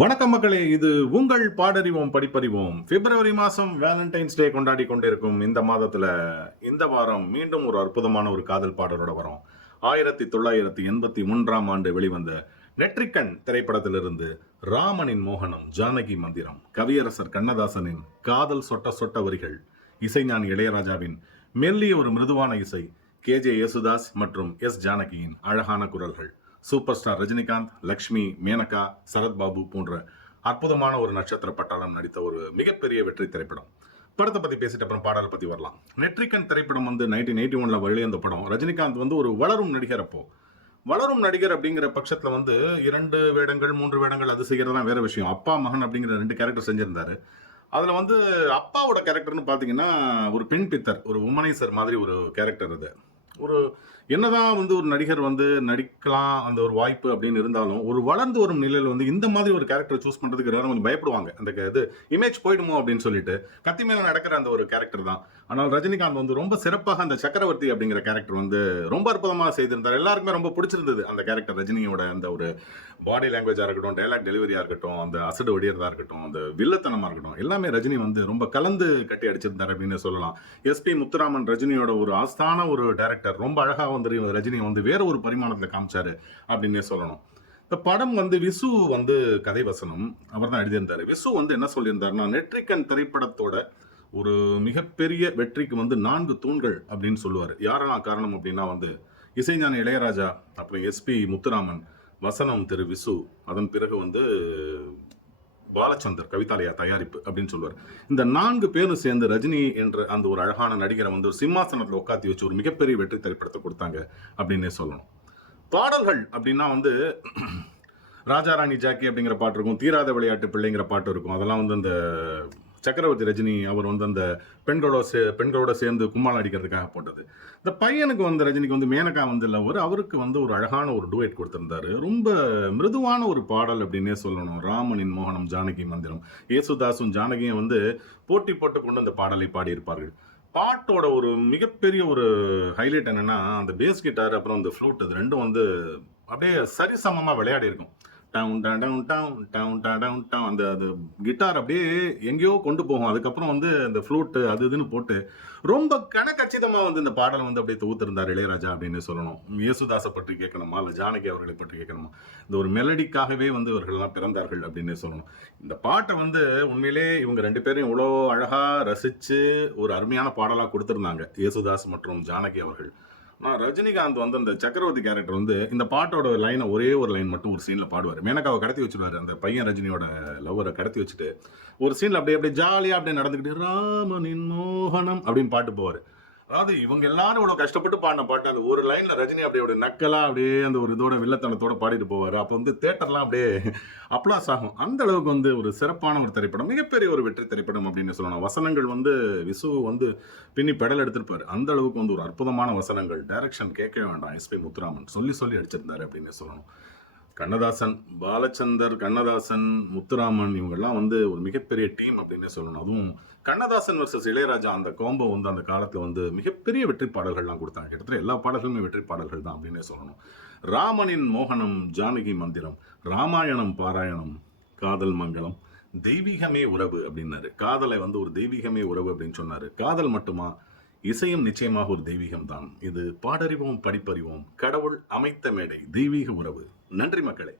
வணக்கம் மக்களே, இது உங்கள் பாடறிவோம் படிப்பறிவோம். பிப்ரவரி மாதம் வேலண்டைன்ஸ் டே கொண்டாடி கொண்டிருக்கும் இந்த மாதத்துல இந்த வாரம் மீண்டும் ஒரு அற்புதமான ஒரு காதல் பாடலோட வரும். 1981ஆம் ஆண்டு வெளிவந்த நெற்றிக்கண் திரைப்படத்திலிருந்து ராமனின் மோகனம், ஜானகி மந்திரம், கவியரசர் கண்ணதாசனின் காதல் சொட்ட சொட்ட வரிகள், இசைஞானி இளையராஜாவின் மெல்லிய ஒரு மிருதுவான இசை, KJ யேசுதாஸ் மற்றும் S ஜானகியின் அழகான குரல்கள், சூப்பர் ஸ்டார் ரஜினிகாந்த், லக்ஷ்மி, மேனகா, சரத்பாபு போன்ற அற்புதமான ஒரு நட்சத்திர பட்டாளம் நடித்த ஒரு மிகப்பெரிய வெற்றி திரைப்படம். படத்தை பத்தி பேசிட்டு அப்புறம் பாடலை பத்தி வரலாம். நெற்றிக்கண் திரைப்படம் 1981ல வெளிவந்த படம். ரஜினிகாந்த் ஒரு வளரும் நடிகர். அப்போ வளரும் நடிகர் அப்படிங்கிற பட்சத்துல 2 வேடங்கள் 3 வேடங்கள் அது செய்யறதுதான் வேற விஷயம். அப்பா மகன் அப்படிங்கிற 2 கேரக்டர் செஞ்சிருந்தாரு. அதுல அப்பாவோட கேரக்டர்னு பாத்தீங்கன்னா ஒரு பெண் பித்தர், ஒரு உமனைசர் மாதிரி ஒரு கேரக்டர். அது ஒரு என்னதான் ஒரு நடிகர் நடிக்கலாம் அந்த ஒரு வாய்ப்பு அப்படின்னு இருந்தாலும், ஒரு வளர்ந்து வரும் நிலையில் இந்த மாதிரி ஒரு கேரக்டர் சூஸ் பண்றதுக்கு எல்லாரும் கொஞ்சம் பயப்படுவாங்க. அந்த இது இமேஜ் போயிடுமோ அப்படின்னு சொல்லிட்டு கத்தி மேல நடக்கிற அந்த ஒரு கேரக்டர் தான். ஆனால் ரஜினிகாந்த் ரொம்ப சிறப்பாக அந்த சக்கரவர்த்தி அப்படிங்கிற கேரக்டர் ரொம்ப அற்புதமாக செய்திருந்தார். எல்லாருக்குமே ரொம்ப பிடிச்சிருந்தது அந்த கேரக்டர். ரஜினியோட அந்த ஒரு பாடி லாங்குவேஜா இருக்கட்டும், டைலாக் டெலிவரியா இருக்கட்டும், அந்த அசடு ஒடியறதா இருக்கட்டும், அந்த வில்லத்தனமா இருக்கட்டும், எல்லாமே ரஜினி ரொம்ப கலந்து கட்டி அடிச்சிருந்தார் அப்படின்னு சொல்லலாம். SP முத்துராமன் ரஜினியோட ஒரு ஆஸ்தான ஒரு டைரக்டர். ரொம்ப அழகா ரஜினி வேற ஒரு பரிமாணத்துல காமிச்சாரு அப்படின்னே சொல்லணும். இந்த படம் விசு கதை வசனம் அவர் தான் எழுதியிருந்தாரு. விசு என்ன சொல்லியிருந்தாருன்னா, நெற்றிக்கண் திரைப்படத்தோட ஒரு மிகப்பெரிய வெற்றிக்கு 4 தூண்கள் அப்படின்னு சொல்லுவாரு. யாரெல்லாம் காரணம் அப்படின்னா இசைஞானி இளையராஜா, அப்புறம் SP முத்துராமன், வசனம் திரு விசு, அதன் பிறகு பாலச்சந்தர், கவிதாலயா தயாரிப்பு அப்படின்னு சொல்லுவார். இந்த 4 பேரும் சேர்ந்து ரஜினி என்ற அந்த ஒரு அழகான நடிகரை ஒரு சிம்மாசனத்தில் உட்காத்தி வச்சு ஒரு மிகப்பெரிய வெற்றி திரைப்படத்தை கொடுத்தாங்க அப்படின்னே சொல்லணும். பாடல்கள் அப்படின்னா ராஜாராணி ஜாக்கி அப்படிங்கிற பாட்டு இருக்கும், தீராத விளையாட்டு பிள்ளைங்கிற பாட்டு இருக்கும். அதெல்லாம் அந்த சக்கரவர்த்தி ரஜினி அவர் அந்த பெண்களோட சேர்ந்து கும்மாளம் அடிக்கிறதுக்காக போட்டது. இந்த பையனுக்கு ரஜினிக்கு மேனகா லவர், அவருக்கு ஒரு அழகான ஒரு டூயட் கொடுத்திருந்தாரு. ரொம்ப மிருதுவான ஒரு பாடல் அப்படின்னே சொல்லணும். ராமனின் மோகனம், ஜானகி மந்திரம். யேசுதாசும் ஜானகியும் போட்டி போட்டு கொண்டு அந்த பாடலை பாடியிருப்பார்கள். பாட்டோட ஒரு மிகப்பெரிய ஒரு ஹைலைட் என்னன்னா, அந்த பேஸ் கிட்டார் அப்புறம் அந்த ஃப்ளூட், அது ரெண்டும் அப்படியே சரிசமமா விளையாடி இருக்கும். அந்த கிட்டார் அப்படியே எங்கேயோ கொண்டு போகும். அதுக்கப்புறம் அந்த ஃப்ளூட்டு அது இதுன்னு போட்டு ரொம்ப கனகச்சிதமா இந்த பாடல் அப்படியே தொகுத்திருந்தார் இளையராஜா அப்படின்னு சொல்லணும். யேசுதாஸை பற்றி கேட்கணுமா, இல்லை ஜானகி அவர்களை பற்றி கேட்கணுமா, இந்த ஒரு மெலடிக்காகவே இவர்கள்லாம் பிறந்தார்கள் அப்படின்னு சொல்லணும். இந்த பாட்டை உண்மையிலே இவங்க 2 பேரும் இவ்வளோ அழகா ரசிச்சு ஒரு அருமையான பாடலாக கொடுத்திருந்தாங்க, யேசுதாஸ் மற்றும் ஜானகி அவர்கள். நான் ரஜினிகாந்த் அந்த சக்கரவர்த்தி கேரக்டர் இந்த பாட்டோட லைனை ஒரே ஒரு லைன் மட்டும் ஒரு சீன்ல பாடுவார். மேனகாவை கடத்தி வச்சிருவாரு. அந்த பையன் ரஜினியோட லவ்வரை கடத்தி வச்சுட்டு ஒரு சீன்ல அப்படியே ஜாலியா அப்படியே நடந்துக்கிட்டு ராமனின் மோகனம் அப்படின்னு பாட்டு போவார். அதாவது இவங்க எல்லாரும் இவ்வளவு கஷ்டப்பட்டு பாடின பாட்டு அந்த ஒரு லைன்ல ரஜினி அப்படியே நக்கலா அப்படியே அந்த ஒரு இதோட வில்லத்தனத்தோட பாடிட்டு போவாரு. அப்போ தேட்டர்லாம் அப்படியே அப்ளாஸ் ஆகும். அந்த அளவுக்கு ஒரு சிறப்பான ஒரு திரைப்படம், மிகப்பெரிய ஒரு வெற்றி திரைப்படம் அப்படின்னு சொல்லணும். வசனங்கள் விசு பின்னி பெடல் எடுத்திருப்பாரு. அந்த அளவுக்கு ஒரு அற்புதமான வசனங்கள். டைரக்ஷன் கேட்கவே வேண்டாம், SP முத்துராமன் சொல்லி சொல்லி அடிச்சிருந்தாரு அப்படின்னு சொல்லணும். கண்ணதாசன், பாலச்சந்தர், கண்ணதாசன், முத்துராமன் இவங்கெல்லாம் ஒரு மிகப்பெரிய டீம் அப்படின்னு சொல்லணும். அதுவும் கண்ணதாசன் வர்சஸ் இளையராஜா அந்த கோம்போ அந்த காலத்துல மிகப்பெரிய வெற்றி பாடல்கள்லாம் கொடுத்தாங்க. கிட்டத்தட்ட எல்லா பாடல்களுமே வெற்றி பாடல்கள் தான் அப்படின்னே சொல்லணும். ராமனின் மோகனம், ஜானகி மந்திரம், ராமாயணம் பாராயணம், காதல் மங்களம், தெய்வீகமே உறவு அப்படின்னாரு. காதலை ஒரு தெய்வீகமே உறவு அப்படின்னு சொன்னாரு. காதல் மட்டுமா, இசையும் நிச்சயமாக ஒரு தெய்வீகம் தான். இது பாடறிவோம் படிப்பறிவோம், கடவுள் அமைத்த மேடை, தெய்வீக உறவு. நன்றி மக்களே.